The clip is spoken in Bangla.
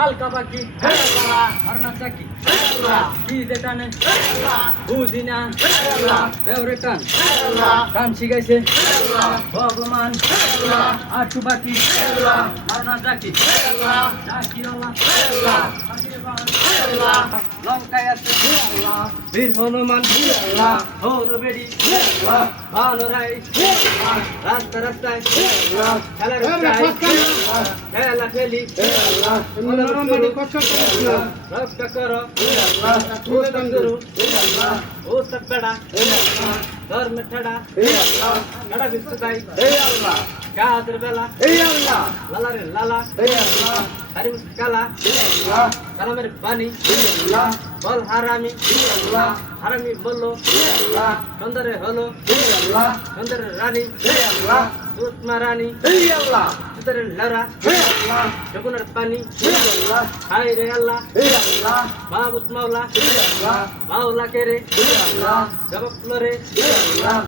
হালকা আর না চাকি কি যে টানে বুঝি না দেওরে টান টান শিখাইছে ভগবান আটু লঙ্কায় আছে বীর হনুমান হন বেড়ি ভালো রাই রাস্তা রাস্তায় খেলার খেলা খেলি ধর্ম ঠেড়া ঠেড়া বিস্তাই কাদের বেলা লালা রে লালা হারি কালা কালামের পানি বল হারামি হারামি বলল সুন্দরে হলো সুন্দরের রানী সুতমা রানী সুন্দরের লড়া যমুনার পানি হাই রে আল্লাহ মাহবুদ মাওলা মাওলা কে রে জবাব রে